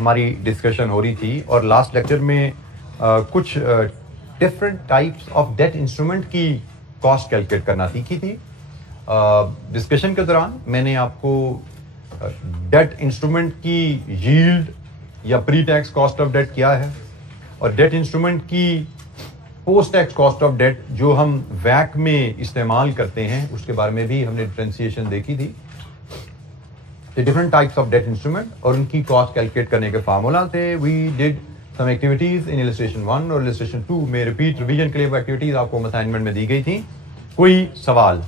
हमारी डिस्कशन हो रही थी और लास्ट लेक्चर में कुछ different types of debt instrument की कॉस्ट कैलकुलेट करना सीखी थी। डिस्कशन के दौरान मैंने आपको डेट इंस्ट्रूमेंट की यील्ड या pre tax cost of debt क्या है और डेट इंस्ट्रूमेंट की post tax cost of debt जो हम वैक में इस्तेमाल करते हैं उसके बारे में भी हमने डिफरेंशिएशन देखी थी। Different types of debt instrument और उनकी कॉस्ट कैलकुलेट करने के फार्मूला थे। We did some activities in illustration 1 और इलस्ट्रेशन 2 में रिपीट रिवीजन के लिए वो एक्टिविटीज आपको असाइनमेंट में दी गई थी। कोई सवाल?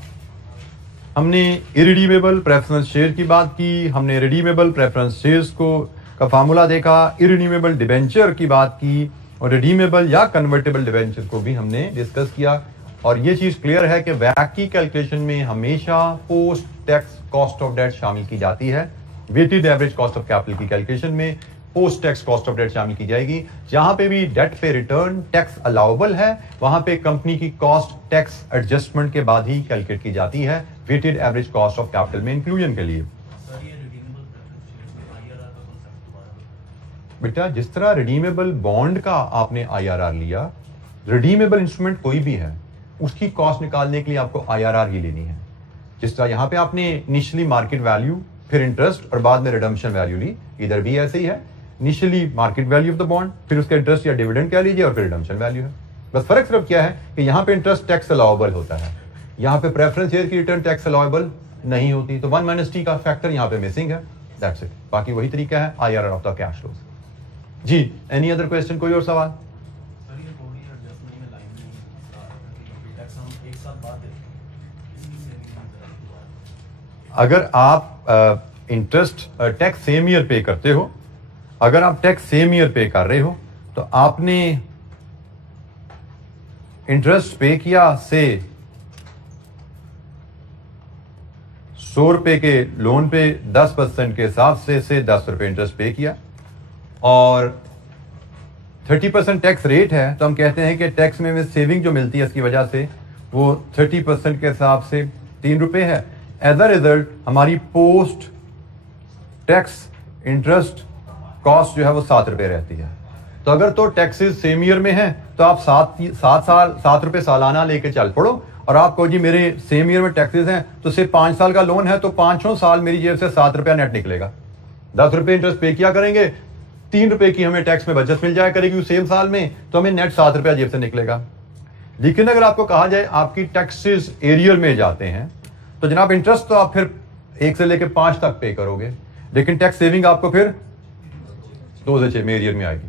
हमने इरिडीमेबल प्रेफरेंस शेयर की बात की, हमने रिडीमेबल प्रेफरेंस शेयर्स को का फार्मूला देखा, इरिडीमेबल डिबेंचर की बात की और रिडीमेबल या कन्वर्टेबल डिबेंचर को भी हमने डिस्कस किया। और ये चीज क्लियर है कि वैक की कैलकुलेशन में हमेशा post tax cost of debt शामिल की जाती है। Weighted average cost of capital की कैलकुलेशन में post tax cost of debt शामिल की जाएगी। जहां पे भी डेट पे रिटर्न टैक्स अलाउबल है वहां पे कंपनी की कॉस्ट टैक्स एडजस्टमेंट के बाद ही कैलकुलेट की जाती है weighted average cost of capital में इंक्लूजन के लिए। बेटा जिस तरह रिडीमेबल बॉन्ड का आपने IRR लिया, रिडीमेबल इंस्ट्रूमेंट कोई भी है उसकी कॉस्ट निकालने के लिए आपको IRR ही लेनी है। जिस तरह यहां पे आपने इनिशियली मार्केट वैल्यू फिर इंटरेस्ट और बाद में रिडम्पशन वैल्यू ली, इधर भी ऐसे ही है। Initially market value of the bond, फिर उसका इंटरेस्ट या डिविडेंड कह लीजिए और फिर रिडम्पशन वैल्यू है। बस फर्क सिर्फ क्या है कि यहाँ पे इंटरेस्ट टैक्स अलाउबल होता है, यहाँ पे प्रेफरेंस शेयर की रिटर्न टैक्स अलाउबल नहीं होती। तो 1 - T का फैक्टर यहाँ पे मिसिंग है, दैट्स इट। बाकी वही तरीका है IRR of the cash flows. जी, एनी अदर क्वेश्चन? कोई और सवाल? अगर आप इंटरेस्ट टैक्स सेम ईयर पे करते हो, अगर आप टैक्स सेम ईयर पे कर रहे हो तो आपने इंटरेस्ट पे किया से 100 रुपए के लोन पे 10% के हिसाब से 10 रुपए इंटरेस्ट पे किया और 30% टैक्स रेट है तो हम कहते हैं कि टैक्स में सेविंग जो मिलती है इसकी वजह से वो 30% के हिसाब से 3 रुपए है। एज अ रिजल्ट हमारी पोस्ट टैक्स इंटरेस्ट कॉस्ट जो है वो 7 रुपए रहती है। तो अगर तो टैक्सेस सेम ईयर में है तो आप 7 रुपए सालाना लेके चल पड़ो और आप कहो जी मेरे सेम ईयर में टैक्सेस हैं तो सिर्फ 5 साल का लोन है तो 5 साल मेरी जेब से 7 रुपया नेट निकलेगा। 10 रुपए इंटरेस्ट पे किया करेंगे, 3 रुपए की हमें टैक्स में बचत मिल जाया करेगी सेम साल में, तो हमें नेट 7 रुपया जेब से निकलेगा। लेकिन अगर आपको कहा जाए आपकी टैक्सेस एरियर में जाते हैं तो जनाब इंटरेस्ट तो आप फिर 1 से लेकर 5 तक पे करोगे, लेकिन टैक्स सेविंग आपको फिर 2 से 6 में एरियर में आएगी।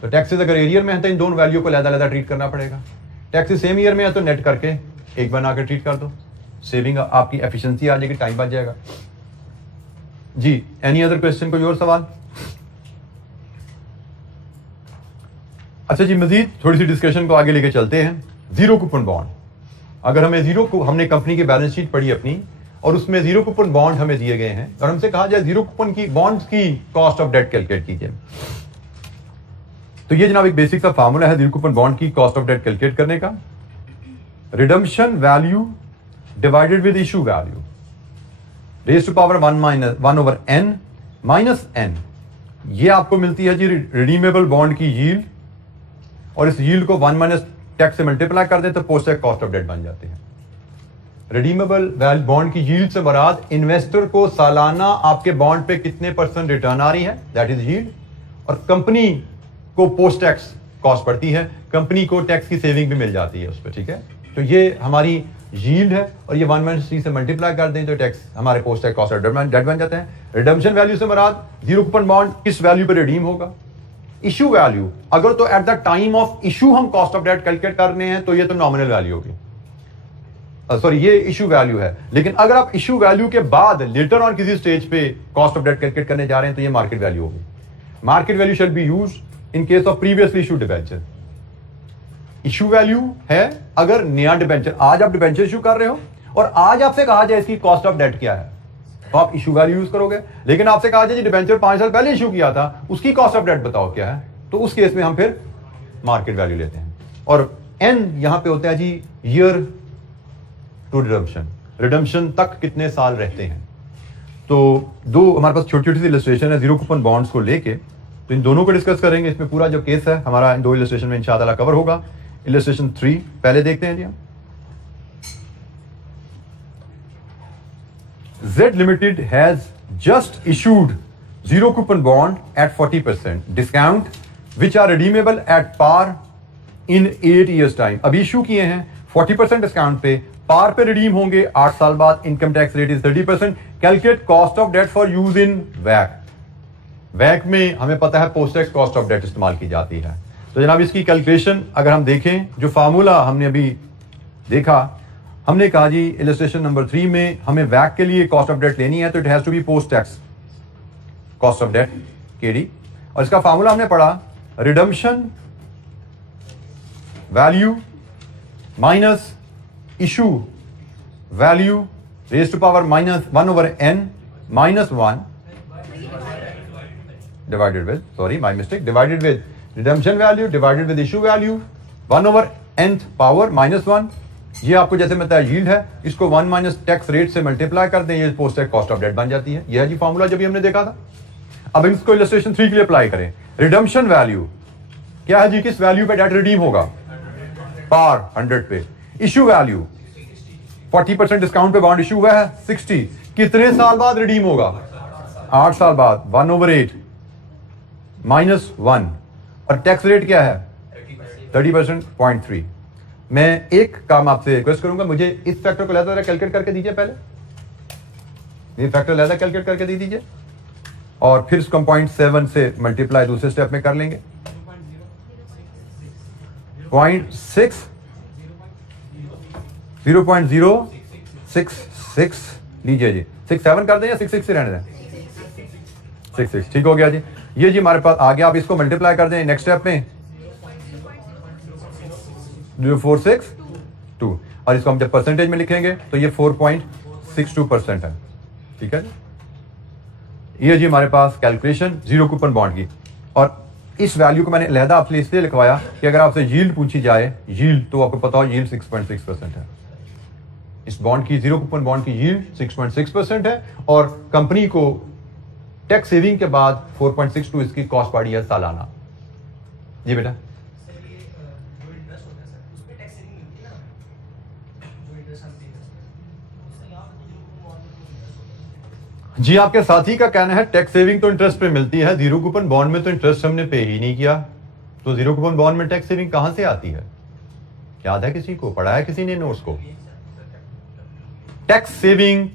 तो टैक्सेस अगर एरियर में है तो इन दोनों वैल्यू को अलग-अलग ट्रीट करना पड़ेगा। टैक्सेस सेम ईयर में है तो नेट करके एक बनाकर ट्रीट कर दो, सेविंग आपकी एफिशिएंसी आ जाएगी, टाइम बच जाएगा। जी, एनी अदर क्वेश्चन? कोई और सवाल? अच्छा जी, मजीद थोड़ी सी डिस्कशन को आगे लेके चलते हैं। जीरो कूपन बॉन्ड, अगर हमें हमने कंपनी की बैलेंस शीट पढ़ी अपनी और उसमें जीरो कूपन बॉन्ड हमें दिए गए हैं और हमसे कहा जाए जीरो कूपन की बॉन्ड्स की कॉस्ट ऑफ डेट कैलकुलेट कीजिए। तो ये जनाब एक बेसिक सा फार्मूला है जीरो कूपन बॉन्ड की कॉस्ट ऑफ डेट कैलकुलेट करने का। Redemption value divided with issue value raise to power 1/n minus n, ये आपको मिलती है जी रिडीमेबल बॉन्ड की यील्ड और इस यील्ड को 1 - टैक्स से मल्टीप्लाई कर दें तो post tax cost of debt बन जाती है। रिडीमेबल बॉन्ड की यील्ड से मुराद इन्वेस्टर को सालाना आपके बॉन्ड पे कितने % रिटर्न आ रही है, दैट इज यील्ड, और कंपनी को पोस्ट टैक्स कॉस्ट पड़ती है, कंपनी को टैक्स की सेविंग भी मिल जाती है उस पर। ठीक है, तो ये हमारी यील्ड है और ये 1 - से मल्टीप्लाई कर दें तो टैक्स हमारे post tax cost of debt बन जाते हैं। रिडम्पशन वैल्यू से मुराद जीरो कूपन बॉन्ड किस वैल्यू पर रिडीम होगा। इशू वैल्यू, अगर तो at the time of issue हम कॉस्ट ऑफ डेट कैलकुलेट करने हैं तो ये तो नॉमिनल वैल्यू होगी, सॉरी ये इशू वैल्यू है। लेकिन अगर आप इशू वैल्यू के बाद लेटर ऑन किसी स्टेज पे कॉस्ट ऑफ डेट कैलकुलेट करने जा रहे हैं तो ये मार्केट वैल्यू होगी। Market value shall be used in case of previously issue debenture. Issue value है अगर नया डिबेंचर, आज आप डिबेंचर इशू कर रहे हो और आज आपसे कहा जाए इसकी कॉस्ट ऑफ डेट क्या है तो आप इशू वैल्यू यूज करोगे। लेकिन आपसे कहा जाए डिबेंचर 5 साल पहले इशू किया था उसकी कॉस्ट ऑफ डेट बताओ क्या है, तो उस केस में हम फिर मार्केट वैल्यू लेते हैं। और एन यहां पे होता है जी ईयर टू रिडम्पशन, रिडम्पशन तक कितने साल रहते हैं। तो दो हमारे पास छोटी छोटी सी इलस्ट्रेशन है जीरो कूपन बॉन्ड्स को लेके तो इन दोनों को डिस्कस करेंगे। इसमें पूरा जो केस है हमारा इन 2 इलस्ट्रेशन में इंशाअल्लाह कवर होगा। इलस्ट्रेशन 3 पहले देखते हैं जी हम। Z Limited has just issued zero coupon bond at 40% discount which are redeemable at par in 8 years time। अभी इशू किए हैं 40% डिस्काउंट पे, पार पे रिडीम होंगे 8 साल बाद। Income tax rate is 30%। Calculate cost of debt for use in वैक। वैक में हमें पता है post tax cost of debt इस्तेमाल की जाती है। तो जनाब इसकी कैलकुलेशन अगर हम देखें, जो फार्मूला हमने अभी देखा, हमने कहा जी इलस्ट्रेशन नंबर 3 में हमें वैक के लिए कॉस्ट ऑफ डेट लेनी है तो it has to be post tax cost of debt KD. और इसका फार्मूला हमने पढ़ा redemption value minus issue value raise to power minus 1/n minus 1 divided with, sorry my mistake, divided with redemption value divided with issue value 1/n power minus 1। ये आपको जैसे बताया yield है, इसको 1 माइनस टैक्स रेट से multiply कर दें, ये post tax cost of debt बन जाती है। यह है जी फार्मूला जब भी हमने देखा था। अब इसको इलस्ट्रेशन 3 के लिए अप्लाई करें। रिडम्पशन वैल्यू क्या है जी, किस वैल्यू पे डेट रिडीम होगा, पार 100 पे। इशू वैल्यू 40% डिस्काउंट पे बॉन्ड इशू हुआ है 60, कितने साल बाद रिडीम होगा, 8 साल बाद, 1/8 माइनस 1। और टैक्स रेट क्या है 30% 0.3। मैं एक काम आपसे रिक्वेस्ट करूंगा, मुझे इस फैक्टर को लहदा कैलकुलेट करके दीजिए। पहले ये फैक्टर लहदा कैलकुलेट करके दे दीजिए और फिर इसको 0.7 से मल्टीप्लाई दूसरे स्टेप में कर लेंगे। 0.066 लीजिए जी। 67 कर दें या 66 से रहने दें, 66 ठीक हो गया जी। ये जी हमारे पास आ गया। आप इसको मल्टीप्लाई कर दें नेक्स्ट स्टेप में 0462 और इसको हम जब परसेंटेज में लिखेंगे तो ये 4.62% है। ठीक है, ये जी हमारे पास कैलकुलेशन जीरो कूपन बॉन्ड की। और इस वैल्यू को मैंने अलहदा आपसे इसलिए लिखवाया कि अगर आपसे यील्ड पूछी जाए, यील्ड तो आपको पता हो यील्ड 6.6% है। इस बॉन्ड की, जीरो कूपन बॉन्ड की यील्ड 6.6% है और कंपनी को टैक्स सेविंग के बाद 4.62 इसकी कॉस्ट पड़ी है सालाना। जी बेटा, जी आपके साथी का कहना है टैक्स सेविंग तो इंटरेस्ट पे मिलती है, जीरो कूपन बॉन्ड में तो इंटरेस्ट हमने पे ही नहीं किया, तो जीरो कूपन बॉन्ड में टैक्स सेविंग कहां से आती है? याद है किसी को? पढ़ा है किसी ने नोट्स को? टैक्स सेविंग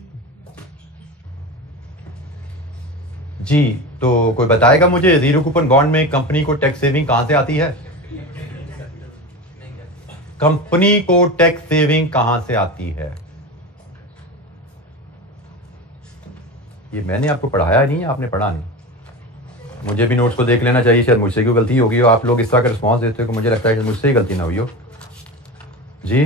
जी, तो कोई बताएगा मुझे जीरो कूपन बॉन्ड में कंपनी को टैक्स सेविंग कहां से आती है? कंपनी को टैक्स सेविंग कहां से आती है? ये मैंने आपको पढ़ाया नहीं, आपने पढ़ा नहीं। मुझे भी नोट्स को देख लेना चाहिए, शायद मुझसे क्यों गलती होगी हो। आप लोग इस तरह का रिस्पॉन्स देते हो कि मुझे लगता है कि मुझसे ही गलती ना हुई हो। जी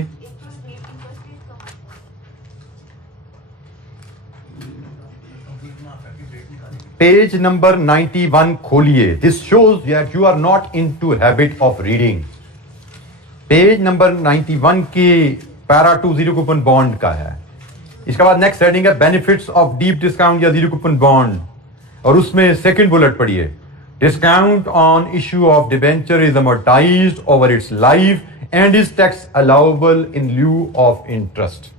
पेज नंबर 91 खोलिए। This shows that you are not into habit of reading. Page number 91 के पैरा 2 जीरो कूपन बॉन्ड का है। इसके बाद नेक्स्ट हेडिंग है बेनिफिट्स ऑफ डीप डिस्काउंट या जीरो कूपन बॉन्ड, और उसमें सेकंड बुलेट पढ़िए, discount on issue of debenture is amortized over its life and is tax allowable in lieu of interest.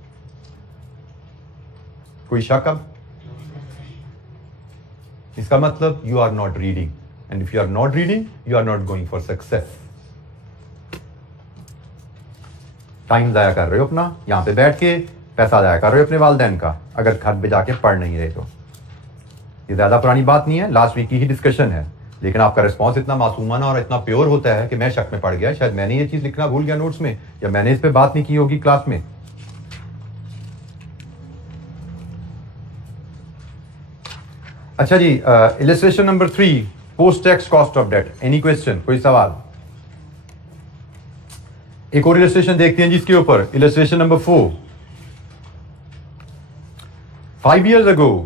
कोई शक? अब इसका मतलब you are not reading, and if you are not reading you are not going for success. Time जाया कर रहे हो अपना, यहां पे बैठ के पैसा जाया कर रहे हो अपने वालिदैन का, अगर घर पे जाके पढ़ नहीं रहे तो। ये ज्यादा पुरानी बात नहीं है, लास्ट वीक की ही डिस्कशन है, लेकिन आपका रिस्पॉन्स इतना मासूमाना और इतना प्योर होता है कि मैं शक में पड़ गया, शायद मैंने ये चीज लिखना भूल गया नोट्स में, या मैंने इस पे बात नहीं की होगी क्लास में। अच्छा जी, illustration number 3, post tax cost of debt. Any question, कोई सवाल? एक और इलस्ट्रेशन देखते हैं जिसके ऊपर, illustration number 4। 5 years ago,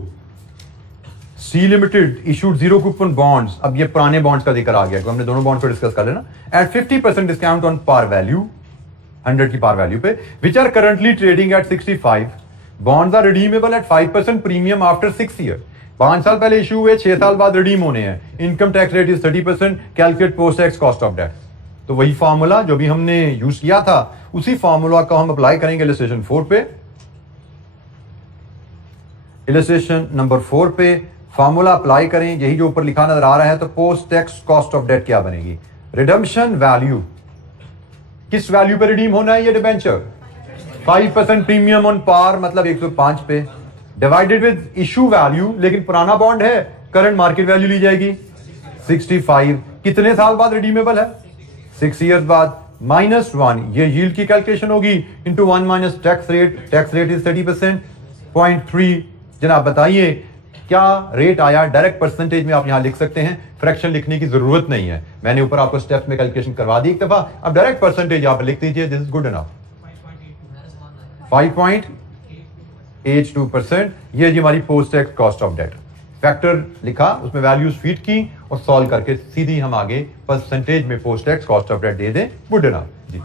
C Limited issued zero coupon bonds। अब ये पुराने बॉन्ड्स का जिक्र आ गया, हमने दोनों बॉन्ड्स को डिस्कस कर लेना। At 50% discount on par value, 100 की पार वैल्यू पे, which are currently trading at 65। Bonds are redeemable at 5% premium after 6 years। 5 साल पहले इशू हुए, 6 साल बाद रिडीम होने हैं। Income tax rate is 30%, calculate post tax cost of debt. तो वही फॉर्मूला जो भी हमने यूज किया था, उसी फॉर्मूला को हम अप्लाई करेंगे इलस्ट्रेशन 4 पे। इलस्ट्रेशन नंबर 4 पे फॉर्मूला अप्लाई करें, यही जो ऊपर लिखा नजर आ रहा है। तो post tax cost of debt क्या बनेगी? रिडम्पशन वैल्यू, किस वैल्यू पे रिडीम होना है ये डिबेंचर? 5% प्रीमियम ऑन पार, मतलब 105 पे, डिवाइडेड विद इशू वैल्यू, लेकिन पुराना बॉन्ड है, करंट मार्केट वैल्यू ली जाएगी 65। कितने साल बाद रिडीमेबल है? 6 ईयर्स बाद, -1, ये यील्ड की कैलकुलेशन होगी, into 1 minus tax rate is 30%, 0.3। जनाब बताइए क्या रेट आया? डायरेक्ट परसेंटेज में आप यहां लिख सकते हैं, फ्रैक्शन लिखने की जरूरत नहीं है, मैंने ऊपर आपको स्टेप्स में कैलकुलेशन करवा दी एक दफा। अब डायरेक्ट परसेंटेज आप लिख दीजिए, दिस इज गुड इनफ, 5.82%। ये जी हमारी post tax cost of debt. Factor लिखा, उसमें वैल्यूज फीड की और सॉल्व करके सीधी हम आगे परसेंटेज में post tax cost of debt दे दें, गुड इनफ जी।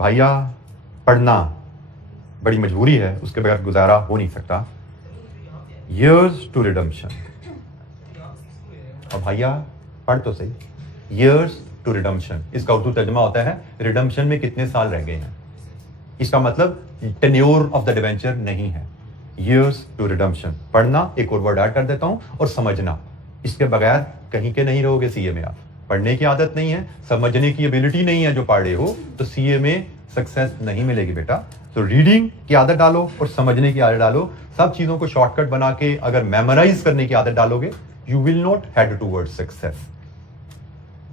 भैया पढ़ना बड़ी मजबूरी है, उसके बगैर गुजारा हो नहीं सकता। ईयर्स टू रिडम्पशन, और भैया पढ़ तो सही, ईयर्स टू रिडम्पशन, इसका उर्दू तर्जुमा होता है रिडम्पशन में कितने साल रह गए हैं। इसका मतलब टेन्योर ऑफ द डिवेंचर नहीं है, ईयर्स टू रिडम्पशन। पढ़ना, एक और वर्ड ऐड कर देता हूं, और समझना, इसके बगैर कहीं के नहीं रहोगे सीए में आप। पढ़ने की आदत नहीं है, समझने की एबिलिटी नहीं है जो पढ़ रहे हो, तो सीए में सक्सेस नहीं मिलेगी बेटा। तो रीडिंग की आदत डालो और समझने की आदत डालो, सब चीजों को शॉर्टकट बना के अगर मेमोराइज करने की आदत डालोगे, you will not head toward success.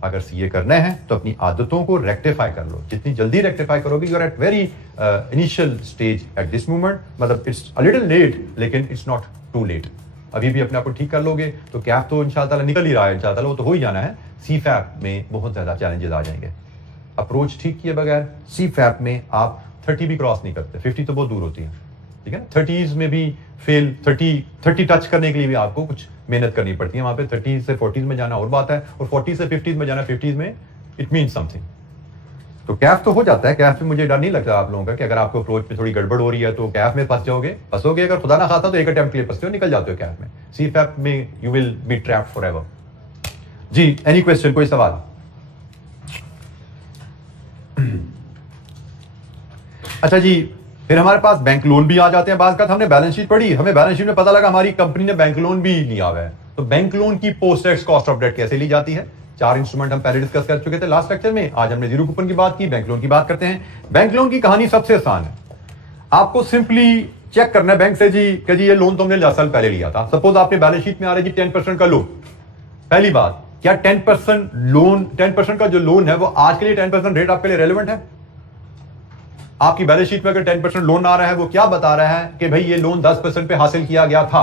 अगर सीए करना है तो अपनी आदतों को रेक्टिफाई कर लो, जितनी जल्दी रेक्टिफाई करोगे, you are at very initial stage at this moment, मतलब इट्स अ लिटिल लेट लेकिन इट्स नॉट टू लेट। अभी भी अपने आप को ठीक कर लोगे तो कैफ तो इंशाल्लाह निकल ही रहा है, इंशाल्लाह वो तो हो ही जाना है। सीफैप में बहुत ज्यादा चैलेंजेस आ जाएंगे, अप्रोच ठीक किए बगैर सीफैप में आप 30 भी क्रॉस नहीं करते, 50 तो बहुत दूर होती है, ठीक है ना। 30s में भी फेल, 30 टच करने के लिए भी आपको कुछ मेहनत करनी पड़ती है, वहां पे 30 से 40s में जाना और बात है, और 40 से 50s में जाना, 50s में इट मीन्स समथिंग। तो कैफ तो हो जाता है, कैफ में मुझे डर नहीं लगता आप लोगों का कि अगर आपको अप्रोच में थोड़ी गड़बड़ हो रही है तो कैफ में फंस जाओगे, फंसोगे अगर खुदा ना खाता तो एक अटेम्प्ट के लिए फंसते हो, निकल जाते हो कैफ में। सीफैप में you will be trapped forever. जी एनी क्वेश्चन, कोई सवाल? अच्छा जी, फिर हमारे पास बैंक लोन भी आ जाते हैं। बात का हमने बैलेंस शीट पढ़ी, हमें बैलेंस शीट में पता लगा हमारी कंपनी ने बैंक लोन भी लिया हुआ है। तो बैंक लोन की post tax cost of debt कैसे ली जाती है? 4 इंस्ट्रूमेंट हम पहले डिस्कस कर चुके थे लास्ट लेक्चर में, आज हमने जीरो कूपन की बात की, बैंक लोन की बात करते हैं। बैंक लोन की कहानी सबसे आसान है, आपको सिंपली चेक करना है बैंक से जी कि जी ये लोन तो हमने 10 साल पहले लिया था। सपोज आपके बैलेंस शीट में आ रहा है जी 10% का लोन। पहली बात, क्या 10% लोन, 10% का जो लोन है वो आज के लिए 10% रेट आपके लिए रेलेवेंट है? आपकी बैलेंस शीट में अगर 10% लोन आ रहा है, वो क्या बता रहा है कि भाई ये लोन 10% पे हासिल किया गया था।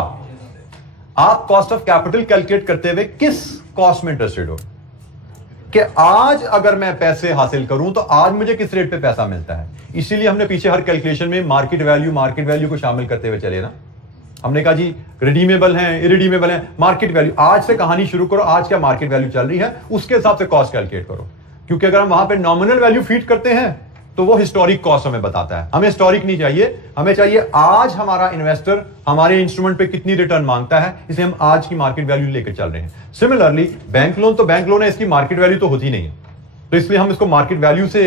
आप कॉस्ट ऑफ कैपिटल कैलकुलेट करते हुए किस कॉस्ट में इंटरेस्टेड हो कि आज अगर मैं पैसे हासिल करूं तो आज मुझे किस रेट पे पैसा मिलता है। इसीलिए हमने पीछे हर कैलकुलेशन में मार्केट वैल्यू को शामिल करते हुए चले ना। हमने कहा जी रिडीमेबल हैं, इरिडीमेबल हैं, मार्केट वैल्यू, आज से कहानी शुरू करो, आज क्या मार्केट वैल्यू चल रही है उसके हिसाब से कॉस्ट कैलकुलेट करो। क्योंकि अगर हम वहां पे नॉमिनल वैल्यू फीड करते हैं तो वो हिस्टोरिक कॉस्ट हमें बताता है। हमें हिस्टोरिक नहीं चाहिए, हमें चाहिए आज हमारा इन्वेस्टर हमारे इंस्ट्रूमेंट पे कितनी रिटर्न मांगता है, इसलिए हम आज की मार्केट वैल्यू लेकर चल रहे हैं। सिमिलरली बैंक लोन तो बैंक लोन है, इसकी मार्केट वैल्यू तो होती नहीं है, तो इसलिए हम इसको मार्केट वैल्यू से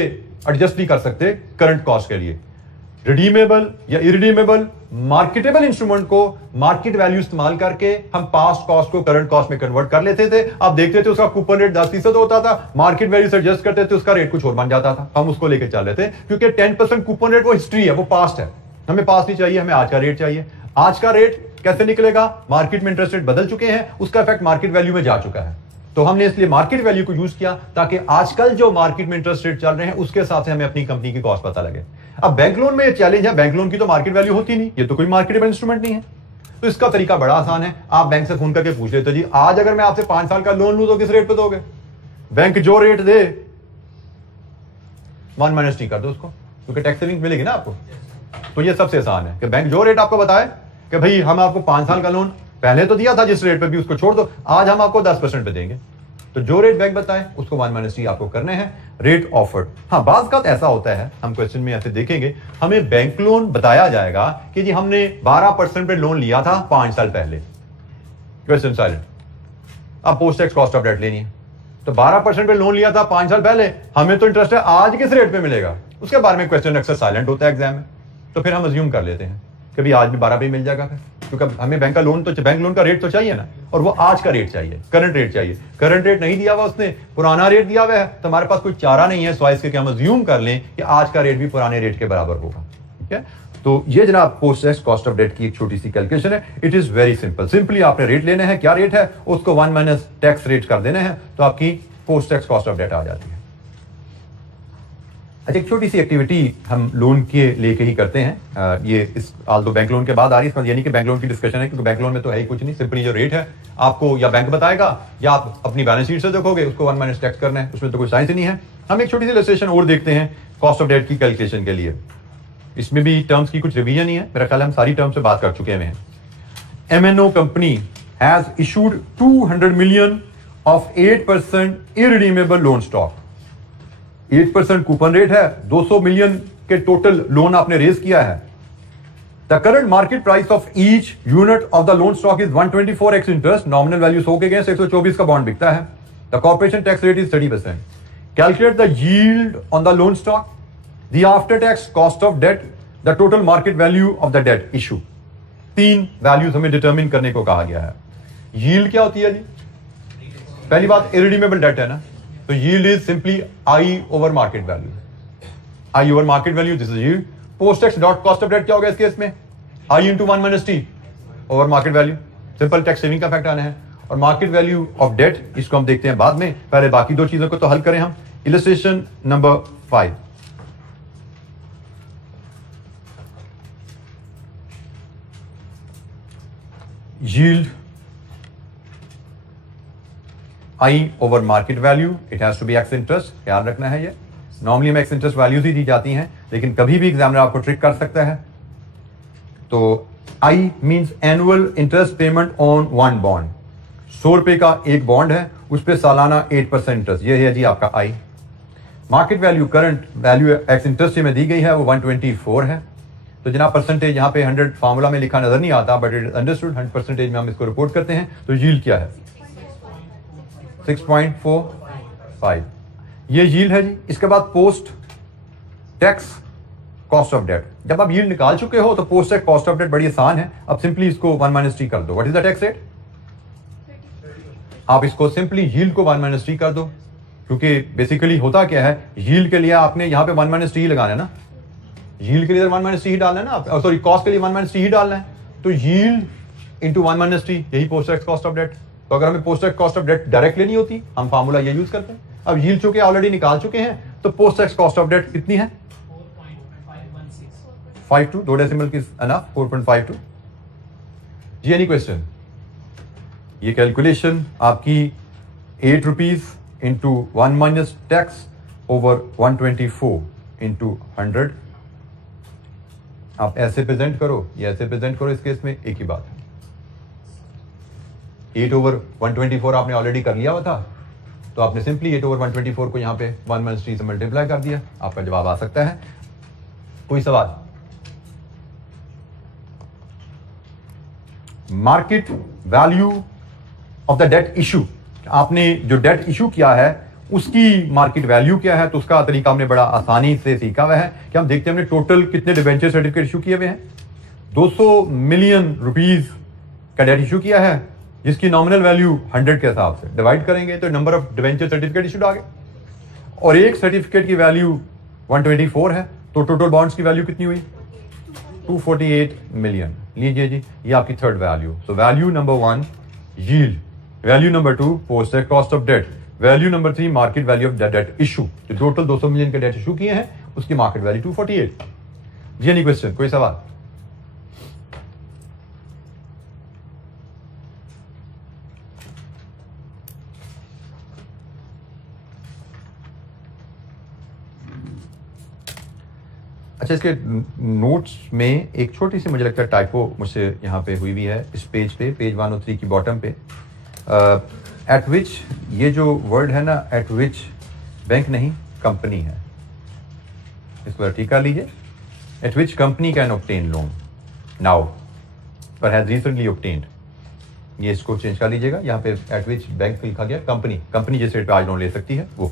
एडजस्ट नहीं कर सकते करंट कॉस्ट के लिए। रिडीमेबल या इरिडीमेबल मार्केटेबल इंस्ट्रूमेंट को मार्केट वैल्यू इस्तेमाल करके हम पास्ट कॉस्ट को करंट कॉस्ट में कन्वर्ट कर लेते थे। आप देखते थे उसका कूपन रेट 10% होता था, मार्केट वैल्यू से एडजस्ट करते थे उसका रेट कुछ और बन जाता था, हम उसको लेकर चल रहे थे। क्योंकि 10% कूपन रेट वो हिस्ट्री है, वो पास्ट है, हमें पास्ट नहीं चाहिए, हमें आज का रेट चाहिए। आज का रेट कैसे निकलेगा? मार्केट में इंटरेस्ट रेट बदल चुके हैं, उसका इफेक्ट मार्केट वैल्यू में जा चुका है, तो हमने इसलिए मार्केट वैल्यू को यूज किया ताकि आजकल जो मार्केट में इंटरेस्ट रेट चल रहे हैं उसके हिसाब से हमें अपनी कंपनी की कॉस्ट पता लगे। अब बैंक लोन में ये चैलेंज है, बैंक लोन की तो मार्केट वैल्यू होती नहीं, ये तो कोई मार्केटेबल इंस्ट्रूमेंट नहीं है। तो इसका तरीका बड़ा आसान है, आप बैंक से फोन करके पूछ लेते जी आज अगर मैं आपसे 5 साल का लोन लूं तो किस रेट पे दोगे? बैंक जो रेट दे 1 - T कर दो उसको, क्योंकि टैक्स सेविंग मिलेगी ना आपको। तो ये सबसे आसान है कि बैंक जो रेट आपको बताए कि भाई हम आपको 5 साल का लोन पहले तो दिया था जिस रेट पे भी, उसको छोड़ दो, आज हम आपको 10% पे देंगे। तो जो रेट बैंक बताए उसको 1 माइनस टी आपको करने हैं, रेट ऑफर्ड। हाँ, बाज़ का ऐसा होता है, हम क्वेश्चन में ऐसे देखेंगे, हमें बैंक लोन बताया जाएगा कि जी हमने 12% पे लोन लिया था 5 साल पहले, क्वेश्चन साइलेंट। अब post tax cost of debt लेनी है, तो 12% पे लोन लिया था 5 साल पहले, हमें तो इंटरेस्ट है आज किस रेट पे मिलेगा, उसके बारे में क्वेश्चन अक्सर साइलेंट होता है एग्जाम में। तो फिर हम अज्यूम कर लेते हैं कि भी आज भी 12 पे मिल जाएगा, फिर क्योंकि हमें बैंक का लोन तो, बैंक लोन का रेट तो चाहिए ना, और वो आज का रेट चाहिए, करंट रेट चाहिए। करंट रेट नहीं दिया हुआ उसने, पुराना रेट दिया हुआ है, तो हमारे पास कोई चारा नहीं है स्वाइस के कि हम अज्यूम कर लें कि आज का रेट भी पुराने रेट के बराबर होगा। ठीक है, तो ये जनाब post tax cost of debt की एक छोटी सी कैलकुलेशन है। It is very simple, simply आपने रेट लेना है, क्या रेट है उसको 1 माइनस टैक्स रेट कर देना है, तो आपकी post tax cost of debt आ जाती है। अच्छा, एक छोटी सी एक्टिविटी हम लोन के लेके ही करते हैं, ये इस आल तो बैंक लोन के बाद आ रही है, यानी कि बैंक लोन की डिस्कशन है, क्योंकि बैंक लोन में तो है ही कुछ नहीं, सिंपली जो रेट है आपको या बैंक बताएगा या आप अपनी बैलेंस शीट से देखोगे, उसको 1 माइनस टैक्स करना है, उसमें तो कोई साइंस ही नहीं है। हम एक छोटी सी इलस्ट्रेशन और देखते हैं कॉस्ट ऑफ डेट की कैलकुलेशन के लिए। इसमें भी टर्म्स की कुछ रिवीजन ही है, मेरा ख्याल है हम सारी टर्म्स पे बात कर चुके हैं। MNO company has issued 200 million of 8% irredeemable loan stock. 8% coupon rate है, 200 मिलियन के टोटल लोन आपने रेज किया है। The current market price of each unit of the loan stock is 124x interest, nominal value 100 के against 124 का bond बिकता है। The corporation tax rate is 30%। Calculate the yield on the loan stock, the after tax cost of debt, the total market value of the debt issue. 3 values हमें determine करने को कहा गया है। यील्ड क्या होती है जी? पहली बात इररिडीमेबल डेट है ना, तो yield is simply I over market value, I over market value, this is yield. Post tax dot cost of debt क्या होगा इस केस में? I into 1 minus T over market value, simple tax saving का effect आना है। और market value of date, इसको हम देखते हैं बाद में, पहले बाकी 2 चीजों को तो हल करें हम। Illustration number 5, yield I over market value, it has to be x interest, ख्याल रखना है ये। नॉर्मली में x इंटरेस्ट वैल्यूज ही दी जाती हैं, लेकिन कभी भी एग्जामिनर आपको ट्रिक कर सकता है। तो I means annual interest payment on 1 bond, 100 रुपए का एक बॉन्ड है, उस पर सालाना 8% इंटरेस्ट, ये है जी आपका I। Market value, current value x interest में दी गई है वो 124 है। तो जनाब परसेंटेज यहाँ पे 100 फार्मूला में लिखा नजर नहीं आता, बट इट अंडरस्टूड, 100% में हम इसको रिपोर्ट करते हैं। तो यील्ड क्या है? 6.45, ये यील्ड है जी। इसके बाद post tax cost of debt, जब आप यील्ड निकाल चुके हो तो post tax cost of debt बड़ी आसान है। अब सिंपली इसको 1 माइनस टी कर दो। What is the tax rate? आप इसको सिंपली यील्ड को 1 माइनस टी कर दो, क्योंकि बेसिकली होता क्या है, यील्ड के लिए आपने यहाँ पे 1 माइनस टी लगाना है ना, यील्ड के लिए 1 माइनस टी ही डालना है ना, आप सॉरी कॉस्ट के लिए 1 माइनस टी ही डालना है। तो यील्ड इंटू 1 माइनस टी, यही post tax cost of debt. तो अगर हमें post tax cost of debt direct लेनी होती, हम फार्मूला ये यूज करते हैं। अब यील्ड चूंकि ऑलरेडी निकाल चुके हैं, तो post tax cost of debt कितनी है? 4.552, 2 डेसिमल की एनफ, 4.52। जी एनी क्वेश्चन? ये कैलकुलेशन आपकी 8 rupees into 1 minus tax over 124 into 100, आप ऐसे प्रेजेंट करो या ऐसे प्रेजेंट करो, इस केस में एक ही बात है। 8 ओवर 124 आपने ऑलरेडी कर लिया हुआ था, तो आपने सिंपली 8 ओवर 124 को यहाँ पे 1 माइनस टी से मल्टीप्लाई कर दिया, आपका जवाब आ सकता है। कोई सवाल? Market value of the debt issue, आपने जो डेट इशू किया है उसकी मार्केट वैल्यू क्या है, तो उसका तरीका हमने बड़ा आसानी से सीखा हुआ है कि हम देखते हैं हमने टोटल कितने डिबेंचर सर्टिफिकेट इशू किए हुए हैं। 200 मिलियन रुपीस का डेट इशू किया है, जिसकी नॉमिनल वैल्यू 100 के हिसाब से डिवाइड करेंगे तो number of debenture certificate issued आ गए, और एक सर्टिफिकेट की वैल्यू 124 है, तो टोटल बॉन्ड्स की वैल्यू कितनी हुई? 248 मिलियन। लीजिए जी, ये आपकी third value. So value number 1 yield, value number 2 post tax cost of debt, value number 3 market value of debt issue. जो टोटल 200 मिलियन के डेट इशू किए हैं उसकी मार्केट वैल्यू 248। जी एनी क्वेश्चन? कोई सवाल? अच्छा, इसके नोट्स में एक छोटी सी मुझे लगता है टाइपो मुझसे यहाँ पे हुई है, इस पेज पे, पेज 103 की बॉटम पे। एट विच, ये जो वर्ड है ना एट विच, बैंक नहीं कंपनी है, इसको ठीक कर लीजिए। Eight which company can obtain loan now पर हैज रिसेंटली ऑब्टेन्ड, ये इसको चेंज कर लीजिएगा। यहाँ पे एट विच बैंक लिखा गया कंपनी, कंपनी जिस रेट पे आज लोन ले सकती है वो।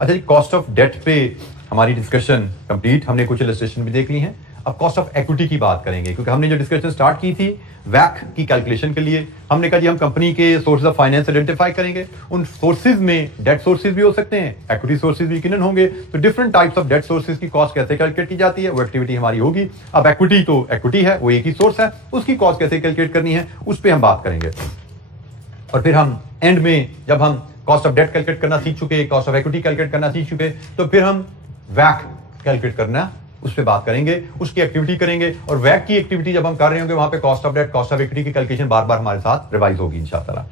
अच्छा जी, कॉस्ट ऑफ डेट पे हमारी डिस्कशन कंप्लीट, हमने कुछ इलस्ट्रेशन भी देख ली हैं। अब कॉस्ट ऑफ इक्विटी की बात करेंगे, क्योंकि हमने जो डिस्कशन स्टार्ट की थी वैक की कैलकुलेशन के लिए, हमने कहा जी हम कंपनी के सोर्स ऑफ फाइनेंस आइडेंटिफाई करेंगे। उन सोर्सेज में डेट सोर्सेज भी हो सकते हैं, इक्विटी सोर्सेज भी यकीनन होंगे। तो different types of debt sources की कॉस्ट कैसे कैलकुलेट की जाती है, वो एक्टिविटी हमारी होगी। अब इक्विटी तो इक्विटी है, वो एक ही सोर्स है, उसकी कॉस्ट कैसे कैलकुलेट करनी है उस पर हम बात करेंगे। और फिर हम एंड में जब हम कॉस्ट ऑफ डेट कैलकुलेट करना सीख चुके, कॉस्ट ऑफ इक्विटी कैलकुलेट करना सीख चुके, तो फिर हम वैक कैलकुलेट करना उस पर बात करेंगे, उसकी एक्टिविटी करेंगे। और वैक की एक्टिविटी जब हम कर रहे होंगे वहां पे cost of debt, cost of equity की कैलकुलेशन बार बार हमारे साथ रिवाइज होगी इंशाअल्लाह।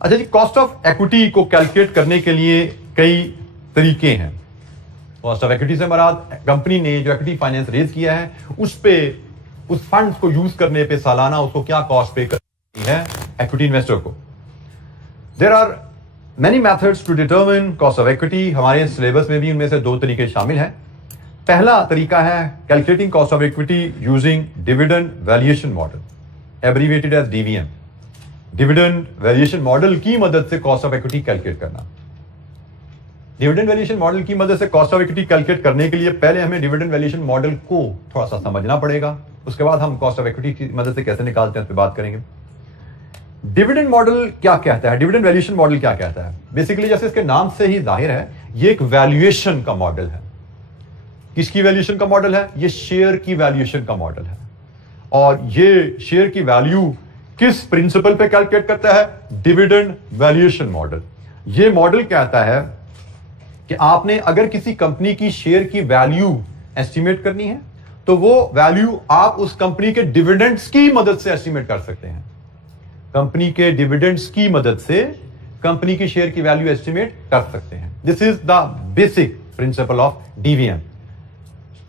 अच्छा जी, कॉस्ट ऑफ इक्विटी को कैलकुलेट करने के लिए कई तरीके हैं। कॉस्ट ऑफ इक्विटी से मराद कंपनी ने जो इक्विटी फाइनेंस रेज किया है उस पे, उस फंड्स को यूज करने पे सालाना उसको क्या कॉस्ट पे करनी है इक्विटी इन्वेस्टर को। There are many methods to determine cost of equity, हमारे सिलेबस में भी उनमें से दो तरीके शामिल हैं। पहला तरीका है calculating cost of equity using dividend valuation model, abbreviated as DVM. Dividend valuation model की मदद से कॉस्ट ऑफ इक्विटी कैलकुलेट करना। डिविडेंड वैल्यूएशन मॉडल की मदद से कॉस्ट ऑफ इक्विटी कैलकुलेट करने के लिए पहले हमें डिविडेंड वैल्यूएशन मॉडल को थोड़ा सा समझना पड़ेगा, उसके बाद हम कॉस्ट ऑफ इक्विटी की मदद से कैसे निकालते हैं उस पर बात करेंगे। डिविडेंड मॉडल क्या कहता है, डिविडेंड वैल्यूएशन मॉडल क्या कहता है? बेसिकली जैसे इसके नाम से ही जाहिर है, ये एक वैल्यूएशन का मॉडल है। किसकी वैल्यूएशन का मॉडल है? ये शेयर की वैल्यूएशन का मॉडल है। और ये शेयर की वैल्यू किस प्रिंसिपल पे कैलकुलेट करता है? Dividend valuation model. ये मॉडल कहता है कि आपने अगर किसी कंपनी की शेयर की वैल्यू एस्टिमेट करनी है तो वो वैल्यू आप उस कंपनी के डिविडेंड्स की मदद से एस्टिमेट कर सकते हैं। कंपनी के डिविडेंड्स की मदद से कंपनी की शेयर की वैल्यू एस्टिमेट कर सकते हैं। This is the basic principle of DVM.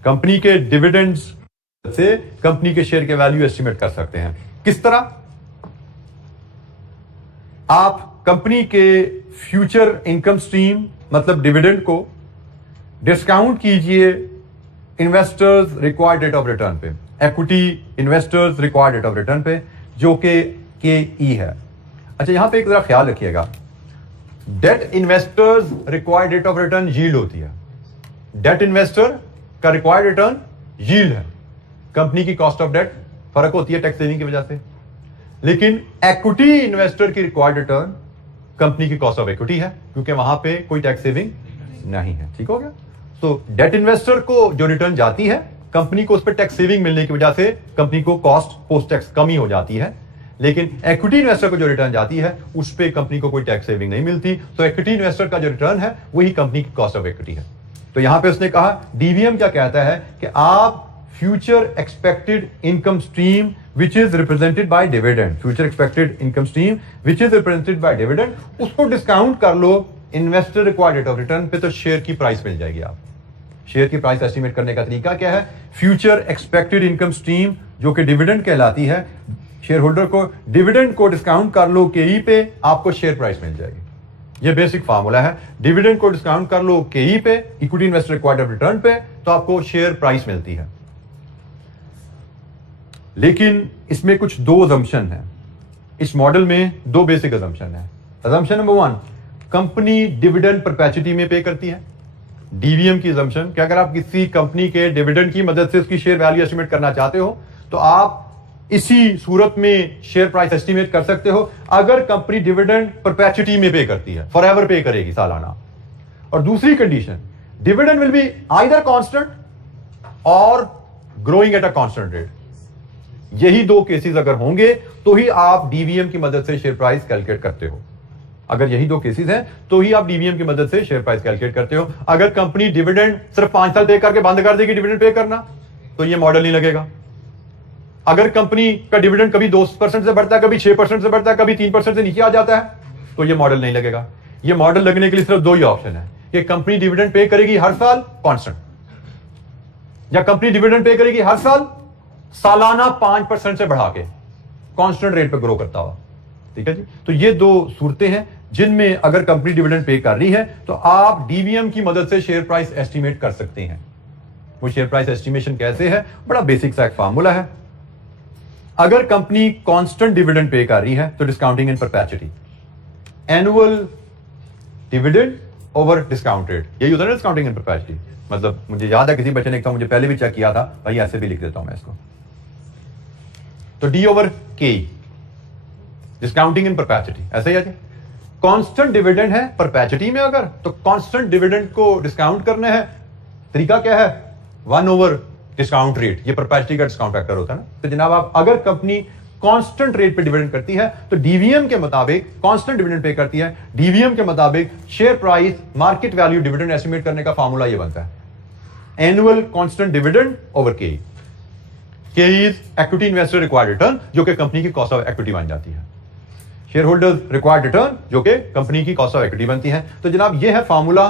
Company के डिविडेंड्स से कंपनी के शेयर के वैल्यू एस्टिमेट कर सकते हैं। किस तरह? आप कंपनी के फ्यूचर इनकम स्ट्रीम मतलब डिविडेंड को डिस्काउंट कीजिए investors required rate of return पे, equity investors required rate of return पे, जो कि KE है। अच्छा, यहां पे एक जरा ख्याल रखिएगा, debt investors required rate of return yield होती है। डेट इन्वेस्टर का रिक्वायर्ड रिटर्न यील्ड है, कंपनी की कॉस्ट ऑफ डेट फर्क होती है टैक्स सेविंग की वजह से। लेकिन इक्विटी इन्वेस्टर की रिक्वायर्ड रिटर्न कंपनी की कॉस्ट ऑफ इक्विटी है, क्योंकि वहां पे कोई टैक्स सेविंग नहीं है। ठीक हो गया? तो डेट इन्वेस्टर को जो रिटर्न जाती है, कंपनी को उस पर टैक्स सेविंग मिलने की वजह से कंपनी को कॉस्ट पोस्ट टैक्स कमी हो जाती है। लेकिन इक्विटी इन्वेस्टर को जो रिटर्न जाती है उस पर कंपनी को कोई टैक्स सेविंग नहीं मिलती। तो इक्विटी इन्वेस्टर का जो रिटर्न है वही कंपनी की कॉस्ट ऑफ इक्विटी है। तो यहां पे उसने कहा डीवीएम क्या कहता है कि आप future expected income stream which is represented by dividend, future expected income stream which is represented by dividend, उसको डिस्काउंट कर लो investor required rate of return पे, तो शेयर की प्राइस मिल जाएगी। आप शेयर की प्राइस एस्टिमेट करने का तरीका क्या है? फ्यूचर एक्सपेक्टेड इनकम स्ट्रीम जो कि डिविडेंड कहलाती है, शेयर होल्डर को डिविडेंड को डिस्काउंट कर लो KE पे, आपको शेयर प्राइस मिल जाएगी। ये बेसिक फार्मूला है। डिविडेंड को डिस्काउंट कर लो KE पे, इक्विटी इन्वेस्टर रिक्वायर्ड रिटर्न पे, तो आपको शेयर प्राइस मिलती है। लेकिन इसमें कुछ दो अजम्पशन है। इस मॉडल में दो बेसिक अजम्पशन है। Assumption number 1, company dividend perpetuity में पे करती है। डीवीएम की अजम्पशन कि अगर आप किसी कंपनी के डिविडेंड की मदद से उसकी शेयर वैल्यू एस्टिमेट करना चाहते हो तो आप इसी सूरत में शेयर प्राइस एस्टिमेट कर सकते हो अगर कंपनी डिविडेंड परपेचुइटी में पे करती है, फॉरएवर पे करेगी सालाना। और दूसरी condition, dividend will be either constant और growing at a constant rate. यही दो केसेस अगर होंगे तो ही आप डीवीएम की मदद से शेयर प्राइस कैलकुलेट करते हो। अगर यही दो केसेस हैं तो ही आप डीवीएम की मदद से शेयर प्राइस कैलकुलेट करते हो। अगर कंपनी डिविडेंड सिर्फ 5 साल पे करके बंद कर देगी डिविडेंड पे करना, तो ये मॉडल नहीं लगेगा। अगर कंपनी का डिविडेंड कभी 2% से बढ़ता है, कभी 6% से बढ़ता है, कभी 3% से नीचे आ जाता है, तो ये मॉडल नहीं लगेगा। ये मॉडल लगने के लिए सिर्फ दो ही ऑप्शन है कि कंपनी डिविडेंड पे करेगी हर साल कांस्टेंट, या कंपनी डिविडेंड पे करेगी हर साल सालाना 5% से बढ़ा के। कांस्टेंट रेट पे ग्रो करता हुआ। ठीक है जी। तो ये दो सूरतें हैं जिनमें अगर कंपनी डिविडेंड पे कर रही है तो आप डीवीएम की मदद से शेयर प्राइस एस्टिमेट कर सकते हैं। वो शेयर प्राइस एस्टिमेशन कैसे है? बड़ा बेसिक सा एक फार्मूला है। अगर कंपनी कांस्टेंट डिविडेंड पे कर रही है तो discounting in perpetuity, annual dividend over discount rate, यही होता है ना डिस्काउंटिंग इन परपेचुइटी। मतलब मुझे याद है किसी बच्चे ने मुझे पहले भी चेक किया था, भाई ऐसे भी लिख देता हूं मैं इसको। तो डी ओवर के, डिस्काउंटिंग इन परपेचुइटी, ऐसे ही है। कांस्टेंट डिविडेंड है परपेचुइटी में, अगर तो कांस्टेंट डिविडेंड को डिस्काउंट करना है, तरीका क्या है? 1 ओवर डिस्काउंट रेट, ये परपेचुइटी का डिस्काउंट फैक्टर होता है ना। तो जनाब आप अगर कंपनी कांस्टेंट रेट पे डिविडेंड करती है तो डीवीएम के मुताबिक, कांस्टेंट डिविडेंड पे करती है, डीवीएम के मुताबिक share price market value dividend estimate करने का फार्मूला ये बनता है, एनुअल कांस्टेंट डिविडेंड ओवर के। के is equity investor required return, जो कि कंपनी की कॉस्ट ऑफ इक्विटी बन जाती है। शेयर होल्डर्स रिक्वायर्ड रिटर्न, जो कि कंपनी की कॉस्ट ऑफ इक्विटी बनती है। तो जनाब ये है फार्मूला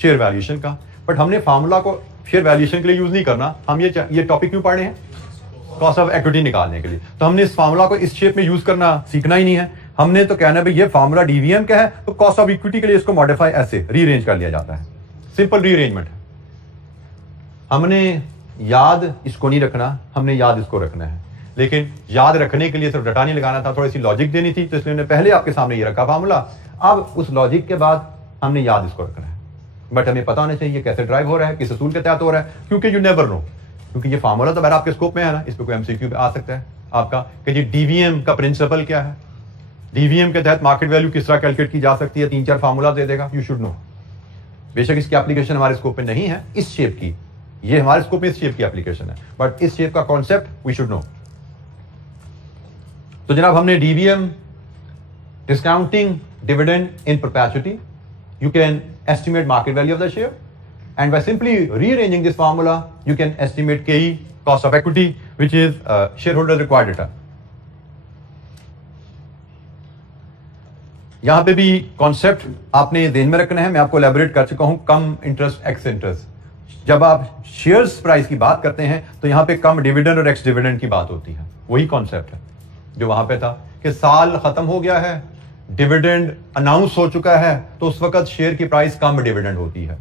शेयर वैल्यूएशन का। बट हमने फार्मूला को शेयर वैल्यूएशन के लिए यूज नहीं करना, हम ये टॉपिक क्यों पढ़ रहे हैं? कॉस्ट ऑफ इक्विटी निकालने के लिए। तो हमने इस फार्मूला को इस शेप में यूज करना सीखना ही नहीं है। हमने तो कहना है भाई ये फार्मूला डीवीएम का है, तो कॉस्ट ऑफ इक्विटी के लिए इसको मॉडिफाई ऐसे रीअरेंज कर लिया जाता है। सिंपल रीअरेंजमेंट है। हमने याद इसको नहीं रखना, हमने याद इसको रखना है। लेकिन याद रखने के लिए सिर्फ डटा नहीं लगाना था, थोड़ी सी लॉजिक देनी थी, तो इसलिए हमने पहले आपके सामने ये रखा फार्मूला। अब उस लॉजिक के बाद हमने याद इसको रखना है। बट हमें पता होना चाहिए कैसे ड्राइव हो रहा है, किस असूल के तहत हो रहा है, क्योंकि यू नेवर नो। क्योंकि ये फार्मूला तो मेरा आपके स्कोप में है ना, इस पर कोई एमसीक्यू आ सकता है आपका कि जी डीवीएम का प्रिंसिपल क्या है, डीवीएम के तहत मार्केट वैल्यू किस तरह कैलकुलेट की जा सकती है, 3-4 फार्मूला दे देगा, यू शुड नो। बेशक इसकी एप्लीकेशन हमारे स्कोप में नहीं है इस शेप की, ये हमारे स्कोप में इस शेप की एप्लीकेशन है, बट इस शेप का कॉन्सेप्ट वी शुड नो। तो जनाब हमने DVM, discounting dividend in perpetuity, you can estimate market value of the share, and by simply rearranging this formula you can estimate KE, cost of equity, which is shareholder required return. यहां पे भी concept आपने ध्यान में रखना है, मैं आपको एलैबोरेट कर चुका हूं, कम इंटरेस्ट एक्स इंटरेस्ट। जब आप शेयर्स प्राइस की बात करते हैं तो यहां पे कम डिविडेंड और एक्स डिविडेंड की बात होती है। वही कॉन्सेप्ट है जो वहां पे था कि साल खत्म हो गया है, डिविडेंड अनाउंस हो चुका है, तो उस वक्त शेयर की प्राइस कम डिविडेंड होती है,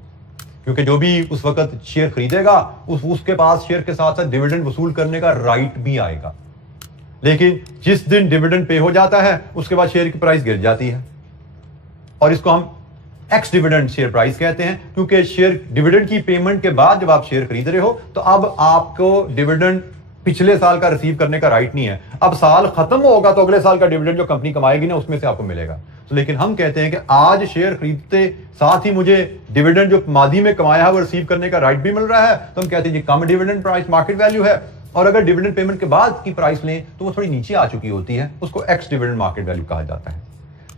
क्योंकि जो भी उस वक्त शेयर खरीदेगा उसके पास शेयर के साथ साथ डिविडेंड वसूल करने का राइट भी आएगा। लेकिन जिस दिन डिविडेंड पे हो जाता है उसके बाद शेयर की प्राइस गिर जाती है, और इसको हम एक्स डिविडेंड शेयर प्राइस कहते हैं, क्योंकि शेयर डिविडेंड की पेमेंट के बाद जब आप शेयर खरीद रहे हो तो अब आपको डिविडेंड पिछले साल का रिसीव करने का राइट नहीं है। अब साल खत्म होगा तो अगले साल का डिविडेंड जो कंपनी कमाएगी ना उसमें से आपको मिलेगा। तो लेकिन हम कहते हैं कि आज शेयर खरीदते साथ ही मुझे डिविडेंड जो मादी में कमाया है वो रिसीव करने का राइट भी मिल रहा है, तो हम कहते हैं जी कम डिविडेंड प्राइस मार्केट वैल्यू है। और अगर डिविडेंड पेमेंट के बाद की प्राइस लें तो वो थोड़ी नीचे आ चुकी होती है, उसको एक्स डिविडेंड मार्केट वैल्यू कहा जाता है।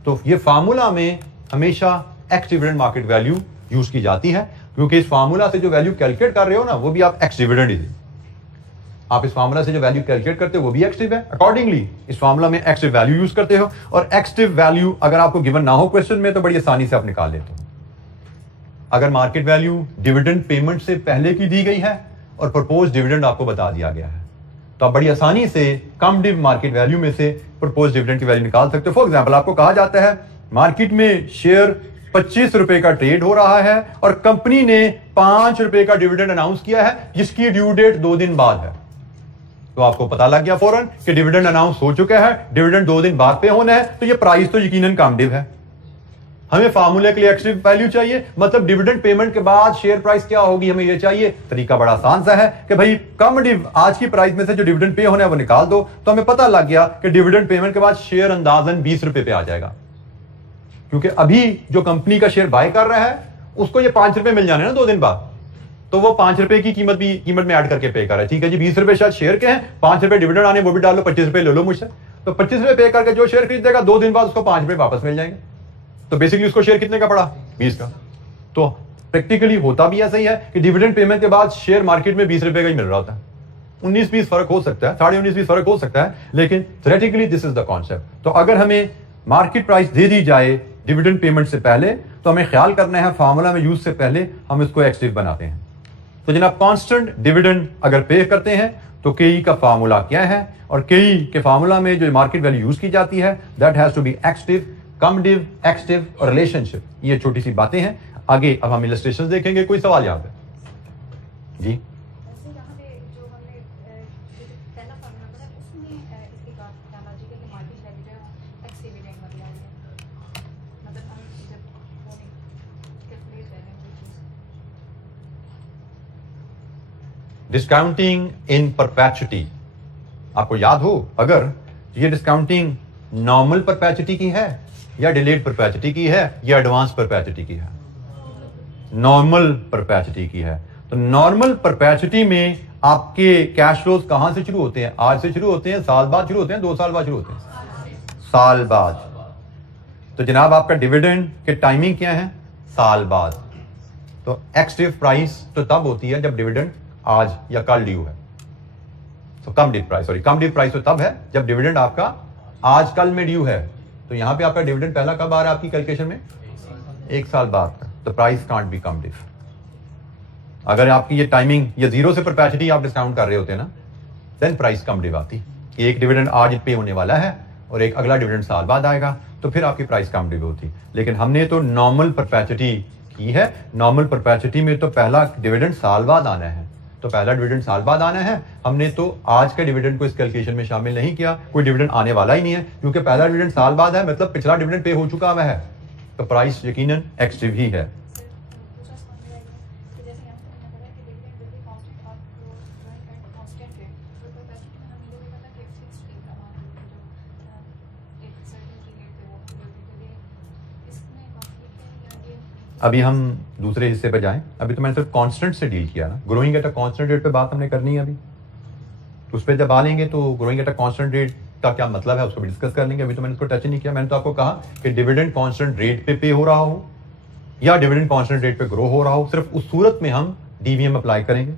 तो ये फार्मूला में हमेशा x dividend market value use की जाती है, क्योंकि इस फार्मूला से जो वैल्यू कैलकुलेट कर रहे हो ना वो भी आप एक्स डिविडेंड ही, आप इस फार्मूला से जो वैल्यू कैलकुलेट करते हो वो भी एक्टिव है। अकॉर्डिंगली इस फार्मूला में एक्टिव वैल्यू यूज करते हो, और एक्टिव वैल्यू अगर आपको गिवन ना हो क्वेश्चन में तो बड़ी आसानी से आप निकाल लेते हो। अगर मार्केट वैल्यू डिविडेंड पेमेंट से पहले की दी गई है और प्रपोज डिविडेंड आपको बता दिया गया है, तो आप बड़ी आसानी से कम डिव मार्केट वैल्यू में से प्रपोज डिविडेंड की वैल्यू निकाल सकते हो। फॉर एग्जाम्पल आपको कहा जाता है मार्केट में शेयर 25 रुपए का ट्रेड हो रहा है और कंपनी ने 5 रुपए का डिविडेंड अनाउंस किया है जिसकी ड्यू डेट 2 दिन बाद है, तो आपको पता लग गया फौरन कि डिविडेंड अनाउंस हो चुका है, डिविडेंड 2 दिन बाद पे होना है, तो ये प्राइस तो यकीनन कम डिव है। हमें फार्मूले के लिए एक्टिव वैल्यू चाहिए, मतलब डिविडेंड पेमेंट के बाद शेयर प्राइस क्या होगी हमें ये चाहिए। तरीका बड़ा आसान सा है कि भाई कम डिव आज की प्राइस में से जो डिविडेंड पे होना है वो निकाल दो, तो हमें पता लग गया कि डिविडेंड पेमेंट के बाद शेयर अंदाजन 20 रुपए पे आ जाएगा, क्योंकि अभी जो कंपनी का शेयर बाय कर रहा है उसको ये 5 रुपए मिल जाने ना 2 दिन बाद, तो वो 5 रुपए की कीमत में ऐड करके पे कर रहा है। ठीक है जी, 20 रुपए शायद शेयर के हैं, 5 रुपए डिविडेंड आने वो भी डाल लो, 25 रुपए ले लो मुझसे, तो 25 रुपए पे करके जो शेयर खरीदेगा 2 दिन बाद उसको 5 रुपए वापस मिल जाएंगे। तो बेसिकली उसको शेयर कितने का पड़ा? 20 का। तो प्रैक्टिकली होता भी ऐसा ही है कि डिविडेंड पेमेंट के बाद शेयर मार्केट में 20 रुपए का ही मिल रहा होता है। 19-20 फर्क हो सकता है, 19.5-20 फर्क हो सकता है, लेकिन theoretically this is the concept. तो अगर हमें मार्केट प्राइस दे दी जाए डिविडेंड पेमेंट से पहले, तो हमें ख्याल करना है फार्मूला में यूज से पहले हम इसको एक्टिव बनाते हैं। तो जनाब कांस्टेंट डिविडेंड अगर पे करते हैं तो केई का फार्मूला क्या है, और केई के फार्मूला में जो मार्केट वैल्यू यूज की जाती है दैट हैज टू बी एक्सटिव, कमडिव, एक्सटिव और रिलेशनशिप। ये छोटी सी बातें हैं। आगे अब हम इलस्ट्रेशंस देखेंगे। कोई सवाल यहाँ पे जी? डिस्काउंटिंग इन परपेचुटी, आपको याद हो अगर ये डिस्काउंटिंग नॉर्मल परपेचुटी की है या डिलेड परपेचुटी की है या एडवांस परपेचुटी की है? नॉर्मल परपेचुटी की है। तो नॉर्मल परपेचुटी में आपके कैश फ्लोज कहां से शुरू होते हैं? आज से शुरू होते हैं, साल बाद शुरू होते हैं, 2 साल बाद शुरू होते हैं? साल बाद। तो जनाब आपका डिविडेंड के टाइमिंग क्या है? साल बाद। तो एक्सटिव प्राइस तो तब होती है जब डिविडेंड आज या कल ड्यू है। तो कम डिव प्राइस तो तब है जब डिविडेंड आपका आज कल में ड्यू है। तो यहां पे आपका डिविडेंड पहला कब आ रहा है आपकी कैलकुलेशन में? 1 साल बाद का। तो price can't be come div. अगर आपकी ये टाइमिंग ये 0 से परपेचुटी आप डिस्काउंट कर रहे होते हैं ना, देन प्राइस कम डिव आती। एक डिविडेंड आज पे होने वाला है और एक अगला डिविडेंड साल बाद आएगा, तो फिर आपकी प्राइस कम डिव होती। लेकिन हमने तो नॉर्मल परपेचुटी की है। नॉर्मल परपेचुटी में तो पहला डिविडेंड साल बाद आना है, तो पहला डिविडेंड साल बाद आना है। हमने तो आज के डिविडेंड को इस कैलकुलेशन में शामिल नहीं किया, कोई डिविडेंड आने वाला ही नहीं है, क्योंकि पहला डिविडेंड साल बाद है, मतलब पिछला डिविडेंड पे हो चुका हुआ है। तो प्राइस यकीनन एक्सटिव ही है। अभी हम दूसरे हिस्से पे जाएं। अभी तो मैंने सिर्फ कांस्टेंट से डील किया ना, growing at a constant rate पे बात हमने करनी है। अभी उस पर जब आ लेंगे तो growing at a constant rate का क्या मतलब है उसको भी डिस्कस कर लेंगे। अभी तो मैंने उसको टच नहीं किया। मैंने तो आपको कहा कि डिविडेंड कांस्टेंट रेट पे हो रहा हो या डिविडेंड कांस्टेंट रेट पे ग्रो हो रहा हो, सिर्फ उस सूरत में हम डीवीएम अप्लाई करेंगे।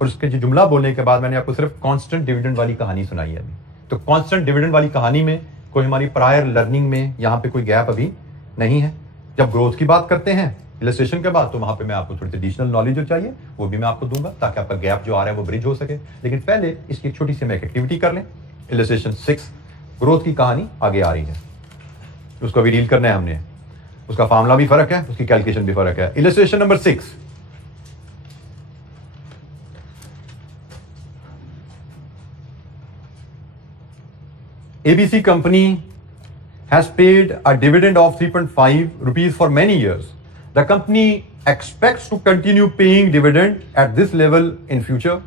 और उसके जो जुमला बोलने के बाद मैंने आपको सिर्फ कांस्टेंट डिविडेंड वाली कहानी सुनाई है। अभी तो कांस्टेंट डिविडेंड वाली कहानी में कोई हमारी प्रायर लर्निंग में यहाँ पे कोई गैप अभी नहीं है। जब ग्रोथ की बात करते हैं इलस्ट्रेशन के बाद, तो वहां पे मैं आपको थोड़ी सी एडिशनल नॉलेज जो चाहिए वो भी मैं आपको दूंगा, ताकि आपका गैप जो आ रहा है वो ब्रिज हो सके। लेकिन पहले इसकी एक छोटी सी मैं एक्टिविटी कर लें। इलस्ट्रेशन 6 ग्रोथ की कहानी आगे आ रही है, उसको भी डील करना है हमने। उसका फार्मूला भी फर्क है, उसकी कैलकुलेशन भी फर्क है। Illustration number 6, ABC company has paid a dividend of 3.5 rupees for many years. The company expects to continue paying dividend at this level in future.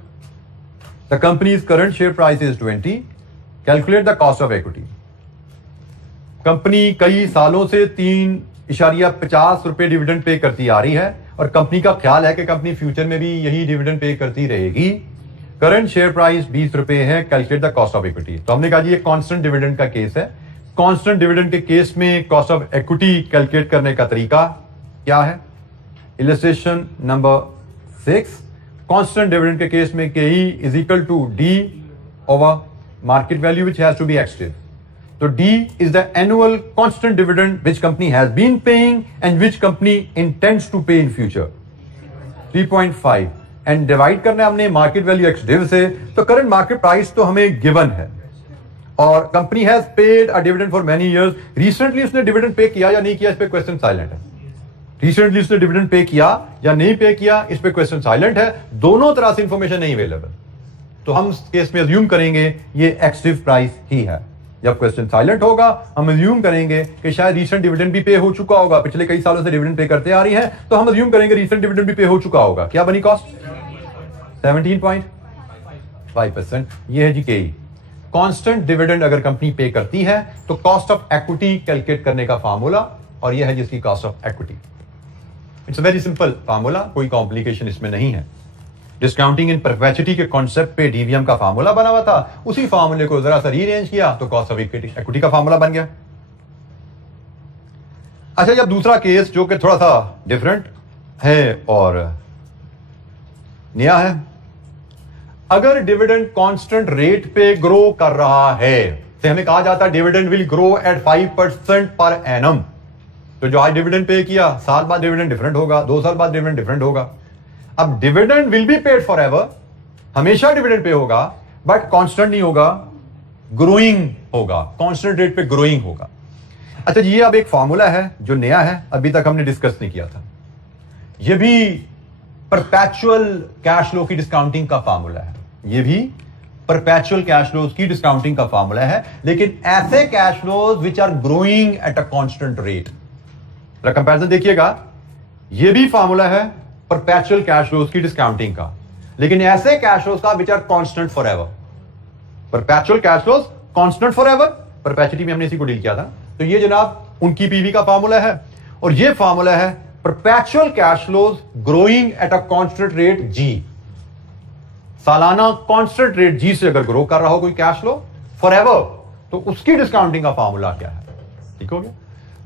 The company's current share price is 20. Calculate the cost of equity. Company कई सालों से 3.50 रुपए dividend pay करती आ रही है और company का ख्याल है कि कंपनी फ्यूचर में भी यही डिविडेंड पे करती रहेगी। करंट शेयर प्राइस 20 रुपए है। Calculate the cost of equity. तो हमने कहा जी ये कांस्टेंट डिविडेंड का केस है। कांस्टेंट डिविडेंड के केस में कॉस्ट ऑफ इक्विटी कैलकुलेट करने का तरीका क्या है? इलस्ट्रेशन नंबर 6, कांस्टेंट डिविडेंड के केस में K is equal to D over market value which has to be ex div. तो D is the annual constant dividend which company has been paying and which company intends to पे in future 3.5 and divide करना है हमने market value एक्सटिव से। तो current market price तो हमें given है और company has paid a dividend for many years. Recently उसने डिविडेंड पे किया या नहीं किया, इस पे क्वेश्चन साइलेंट है। रिसेंटली उसने डिविडेंड पे किया या नहीं पे किया, इस पे क्वेश्चन साइलेंट है। दोनों तरह से इंफॉर्मेशन नहीं अवेलेबल। तो हम इस केस में अज्यूम करेंगे ये एक्सटिव प्राइस ही है। जब क्वेश्चन साइलेंट होगा हम अज्यूम करेंगे कि शायद रिसेंट डिविडेंड भी पे हो चुका होगा। पिछले कई सालों से डिविडेंड पे करते आ रही है, तो हम अज्यूम करेंगे रिसेंट डिविडेंड भी पे हो चुका होगा। क्या बनी कॉस्ट? 17.5%। ये है जी के कांस्टेंट डिविडेंड अगर कंपनी पे करती है तो कॉस्ट ऑफ इक्विटी कैलकुलेट करने का फार्मूला, और यह है जिसकी cost of equity. It's a very simple formula, कोई कॉम्प्लिकेशन इसमें नहीं है। डिस्काउंटिंग इन परपेचुटी के कॉन्सेप्ट पे डीवीएम का फार्मूला बना हुआ था, उसी फार्मूले को जरा सा रीअरेंज किया तो कॉस्ट ऑफ इक्विटी का फार्मूला बन गया। अच्छा, जब दूसरा केस जो कि थोड़ा सा डिफरेंट है और नया है, अगर डिविडेंड कांस्टेंट रेट पे ग्रो कर रहा है, तो हमें कहा जाता है dividend will grow at 5% per annum. तो जो आज डिविडेंड पे किया, साल बाद डिविडेंड डिफरेंट होगा, 2 साल बाद डिविडेंड डिफरेंट होगा। अब dividend will be paid for ever, हमेशा डिविडेंड पे होगा, बट कांस्टेंट नहीं होगा, ग्रोइंग होगा, कांस्टेंट रेट पे ग्रोइंग होगा। अच्छा जी, ये अब एक फॉर्मूला है जो नया है, अभी तक हमने डिस्कस नहीं किया था। ये भी परपेचुअल कैश फ्लो की डिस्काउंटिंग का फॉर्मूला है, ये भी परपेचुअल कैश फ्लोज की डिस्काउंटिंग का फॉर्मूला है, लेकिन ऐसे cash flows which are growing at a constant rate. Comparison देखिएगा, ये भी फॉर्मूला है परपेचुअल कैश फ्लोज की डिस्काउंटिंग का, लेकिन ऐसे कैश फ्लोज का which are constant forever. Perpetual cash flows constant forever, perpetually में हमने इसी को डील किया था। तो ये जनाब उनकी पीवी का फॉर्मूला है, और ये फॉर्मूला है perpetual cash flows growing at a constant rate G. सालाना कांस्टेंट रेट जी से अगर ग्रो कर रहा हो कोई कैश फ्लो फॉर एवर, तो उसकी डिस्काउंटिंग का फॉर्मूला क्या है? ठीक हो गया।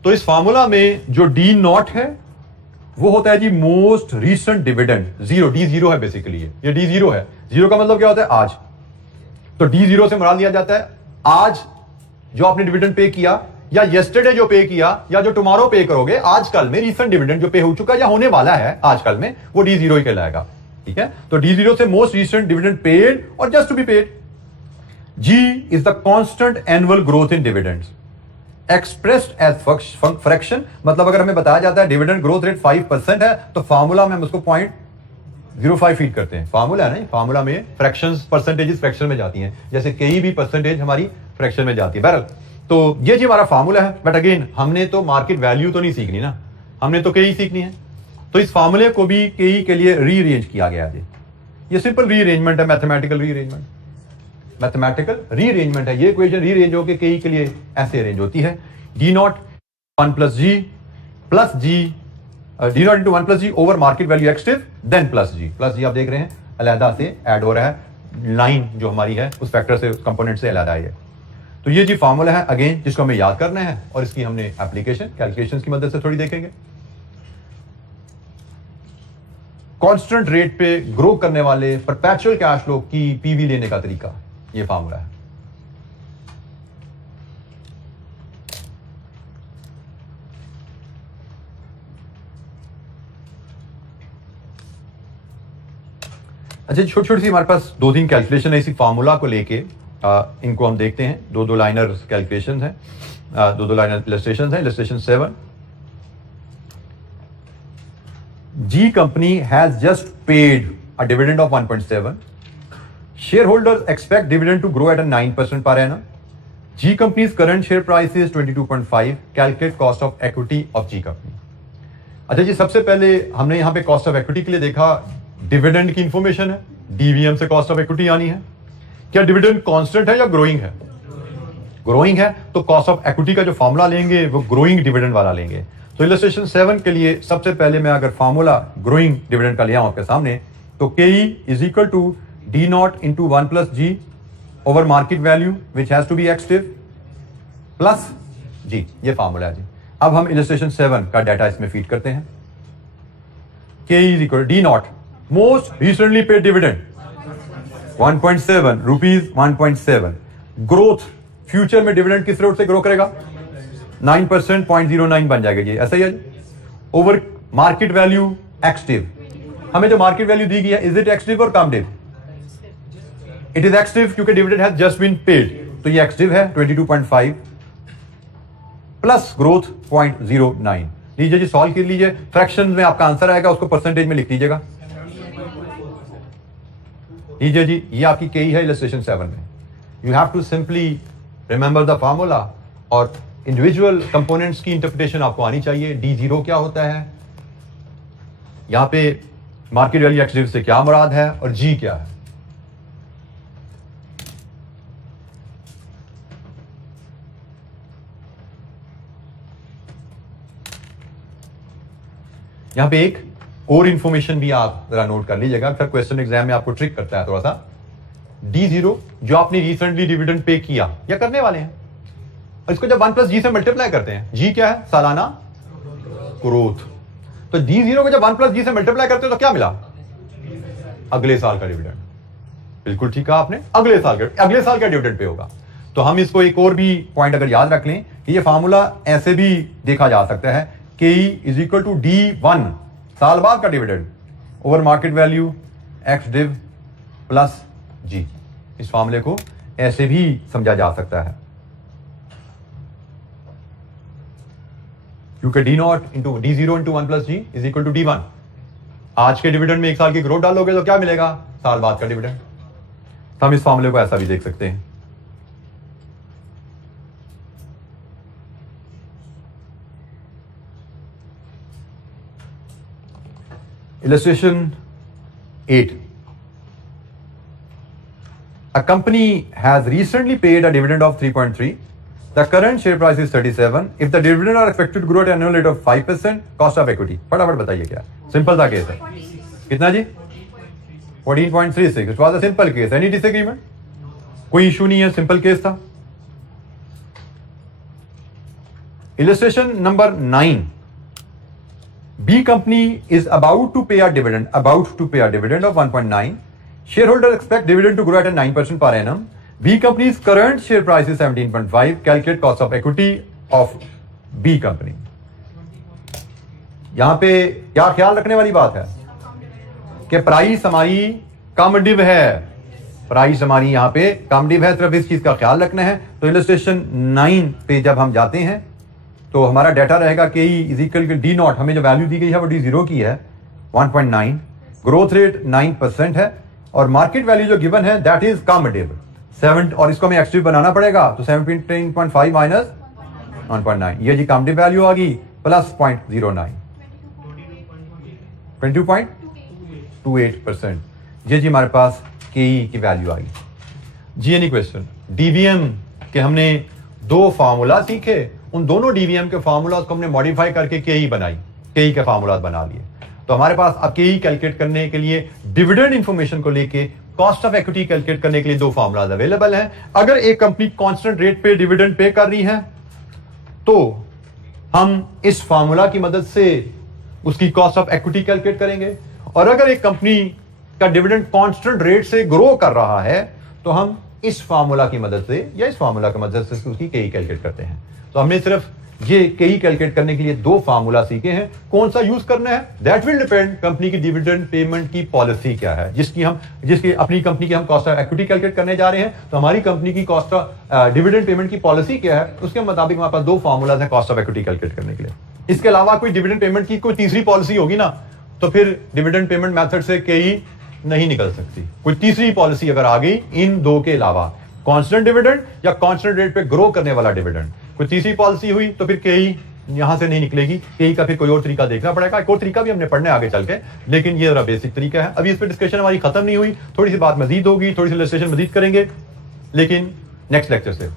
तो इस फॉर्मूला में जो डी नॉट है वो होता है जी most recent dividend, zero, D zero है बेसिकली, ये डी जीरो है। जीरो का मतलब क्या होता है? आज। तो डी जीरो से मुराद लिया जाता है आज जो आपने डिविडेंड पे किया, या येस्टरडे जो पे किया, या जो टुमारो पे करोगे, आजकल में रिसेंट डिविडेंड जो पे हो चुका या होने वाला है आजकल में, वो डी जीरो ही कहलाएगा। ठीक है, तो डी जीरो से मोस्ट रीसेंट डिविडेंड पेड और just to be paid. G is the constant annual growth in dividends expressed as fraction, मतलब अगर हमें बताया जाता है डिविडेंड ग्रोथ रेट 5% है, तो फार्मूला में हम उसको 0.05 फीड करते हैं। फार्मूला है ना, फार्मूला में फ्रैक्शंस, परसेंटेजेस फ्रैक्शन में जाती हैं, जैसे कई भी परसेंटेज हमारी फ्रैक्शन में जाती है। बहरहाल तो ये जी हमारा फार्मूला है, बट अगेन हमने तो मार्केट वैल्यू तो नहीं सीखनी ना, हमने तो कई सीखनी है। तो इस फार्मूले को भी कई के लिए रीअरेंज किया गया है। ये सिंपल रीअरेंजमेंट है, मैथमेटिकल रीअरेंजमेंट, मैथमेटिकल रीअरेंजमेंट है। ये इक्वेशन रीअरेंज होकर कई के लिए ऐसे अरेंज होती है। D naught 1 plus G D not into 1 plus G over market value ex div then plus G आप देख रहे हैं अलहदा से ऐड हो रहा है, लाइन जो हमारी है उस फैक्टर से, उस कंपोनेंट से अलहदा है। तो ये जी फार्मूला है अगेन, जिसको हमें याद करना है, और इसकी हमने एप्लीकेशन कैलकुलेशंस की मदद से थोड़ी देखेंगे। कांस्टेंट रेट पे ग्रो करने वाले परपेचुअल कैश फ्लो की पीवी लेने का तरीका, ये फार्मूला है। अच्छा, छोटी छोटी सी हमारे पास 2-3 कैलकुलेशन है इसी फार्मूला को लेके, इनको हम देखते हैं। 2 लाइनर कैलकुलेशन है, 2 लाइनर इलस्ट्रेशन है। Illustration 7, G company has just paid a dividend of 1.7. Shareholders expect dividend to grow at a 9% per annum. G company's current share price is 22.5. Calculate cost of equity of G company. अच्छा जी, सबसे पहले हमने यहाँ पे cost of equity के लिए देखा, dividend की इंफॉर्मेशन है, डीवीएम से कॉस्ट ऑफ इक्विटी आनी है। क्या डिविडेंड कांस्टेंट है या ग्रोइंग है? ग्रोइंग है, तो कॉस्ट ऑफ इक्विटी का जो फॉर्मूला लेंगे वो ग्रोइंग डिविडेंड वाला लेंगे। तो इलस्ट्रेशन 7 के लिए सबसे पहले मैं अगर फॉर्मूला ग्रोइंग डिविडेंड का ले आऊं आपके सामने, तो KE is equal to D not into 1 plus G over market value which has to be ex div plus G, ये फॉर्मूला है जी। अब हम इलस्ट्रेशन 7 का डाटा इसमें फीड करते हैं। KE is equal D not most recently paid dividend 1.7 rupees 1.7, growth future में dividend किस रेट से ग्रो करेगा? 9%, 0.09 बन जाएगा जी, ऐसा ही है। ओवर मार्केट वैल्यू एक्टिव, हमें जो मार्केट वैल्यू दी गई है, इज इट एक्टिव और कमडिव? इट इज एक्टिव क्योंकि dividend has just been paid, तो ये एक्टिव है 22.5 प्लस ग्रोथ 0.09। लीजिए जी, सॉल्व कर लीजिए, फ्रैक्शन में आपका आंसर आएगा, उसको परसेंटेज में लिख लीजिएगा। लीजिए जी, ये आपकी KE है इलस्ट्रेशन 7 में। You have to simply remember the formula, और इंडिविजुअल कंपोनेंट्स की इंटरप्रिटेशन आपको आनी चाहिए। D0 क्या होता है, यहां पे मार्केट वैल्यू एक्टिव से क्या मुराद है, और G क्या है। यहां पे एक और इंफॉर्मेशन भी आप जरा नोट कर लीजिएगा, अक्सर क्वेश्चन एग्जाम में आपको ट्रिक करता है थोड़ा सा। D0 जो आपने रिसेंटली डिविडेंड पे किया या करने वाले हैं, और इसको जब 1 प्लस जी से मल्टीप्लाई करते हैं, जी क्या है? सालाना ग्रोथ। तो D0 को जब 1 प्लस जी से मल्टीप्लाई करते हो तो क्या मिला? अगले साल का डिविडेंड। बिल्कुल ठीक कहा आपने, अगले साल का डिविडेंड पे होगा। तो हम इसको एक और भी पॉइंट अगर याद रख लें कि ये फार्मूला ऐसे भी देखा जा सकता है, KE is equal to D1 साल बाद का dividend over market value ex div plus G. इस फॉर्मूले को ऐसे भी समझा जा सकता है, क्योंकि D not into D zero into one plus G is equal to D one. आज के डिविडेंड में एक साल की ग्रोथ डालोगे तो क्या मिलेगा, साल बाद का डिविडेंड। तो हम इस फॉर्मूले को ऐसा भी देख सकते हैं। Illustration 8. A company has recently paid a dividend of 3.3. The current share price is 37. If the dividend are expected to grow at an annual rate of 5%, cost of equity. फटाफट बताइए क्या, सिंपल सा केस है। कितना जी? 14.36. It was a simple case. Any disagreement? कोई issue नहीं है, simple case था। Illustration number 9. B company is about to pay a dividend of 1.9. Shareholders expect dividend to grow at a 9% per annum. B company's current share price is 17.5. Calculate cost of equity of B company. यहां पे क्या ख्याल रखने वाली बात है कि price हमारी कम डिव है, प्राइस हमारी यहां पे कम डिव है, सिर्फ इस चीज का ख्याल रखना है। तो इलस्ट्रेशन 9 पे जब हम जाते हैं तो हमारा डाटा रहेगा K E is equal to D not, हमें जो वैल्यू दी गई है वो डी जीरो की है 1.9, ग्रोथ रेट 9% है, और मार्केट वैल्यू जो गिवन है दैट इज कॉमडिव 7, और इसको हमें एक्सट्रीव बनाना पड़ेगा तो 17.5 माइनस 1.9, ये जी कॉमडिव वैल्यू आ गई प्लस 0.09, 22.28%। ये जी हमारे पास के ई की वैल्यू आ गई जी। Any question? डीवीएम के हमने दो फार्मूला सीखे, उन दोनों डीवीएम के फार्मूलाज को हमने मॉडिफाई करके केई बनाई, केई के फार्मूलाज बना लिए। तो हमारे पास अब केई कैलकुलेट करने के लिए डिविडेंड इंफॉर्मेशन को लेके कॉस्ट ऑफ इक्विटी कैलकुलेट करने के लिए दो फार्मूलाज अवेलेबल हैं। अगर एक कंपनी कांस्टेंट रेट पे डिविडेंड पे कर रही है तो हम इस फार्मूला की मदद से उसकी कॉस्ट ऑफ इक्विटी कैलकुलेट करेंगे, और अगर एक कंपनी का डिविडेंड कांस्टेंट रेट से ग्रो कर रहा है तो हम इस फार्मूला की मदद से या इस फार्मूला की मदद से उसकी केई कैलकुलेट करते हैं। तो हमने सिर्फ ये केई कैलकुलेट करने के लिए दो फार्मूला सीखे हैं। कौन सा यूज करना है दैट विल डिपेंड कंपनी की डिविडेंड पेमेंट की पॉलिसी क्या है, जिसकी अपनी कंपनी की हम कॉस्ट ऑफ इक्विटी कैलकुलेट करने जा रहे हैं। तो हमारी कंपनी की कॉस्ट ऑफ डिविडेंड पेमेंट की पॉलिसी क्या है, उसके मुताबिक हमारे पास दो फार्मूलाज हैं कॉस्ट ऑफ इक्विटी कैलकुलेट करने के लिए। इसके अलावा कोई डिविडेंड पेमेंट की कोई तीसरी पॉलिसी होगी ना, तो फिर डिविडेंड पेमेंट मेथड से केई नहीं निकल सकती। कोई तीसरी पॉलिसी अगर आ गई इन दो के अलावा, कांस्टेंट डिविडेंड या कांस्टेंट रेट पे ग्रो करने वाला डिविडेंड, कोई तीसरी पॉलिसी हुई तो फिर केई यहां से नहीं निकलेगी। केई का फिर कोई और तरीका देखना पड़ेगा। एक और तरीका भी हमने पढ़ने आगे चल के, लेकिन ये जरा बेसिक तरीका है। अभी इस पे डिस्कशन हमारी खत्म नहीं हुई, थोड़ी सी बात मजीद होगी, थोड़ी सी इलस्ट्रेशन मजीद करेंगे, लेकिन नेक्स्ट लेक्चर से।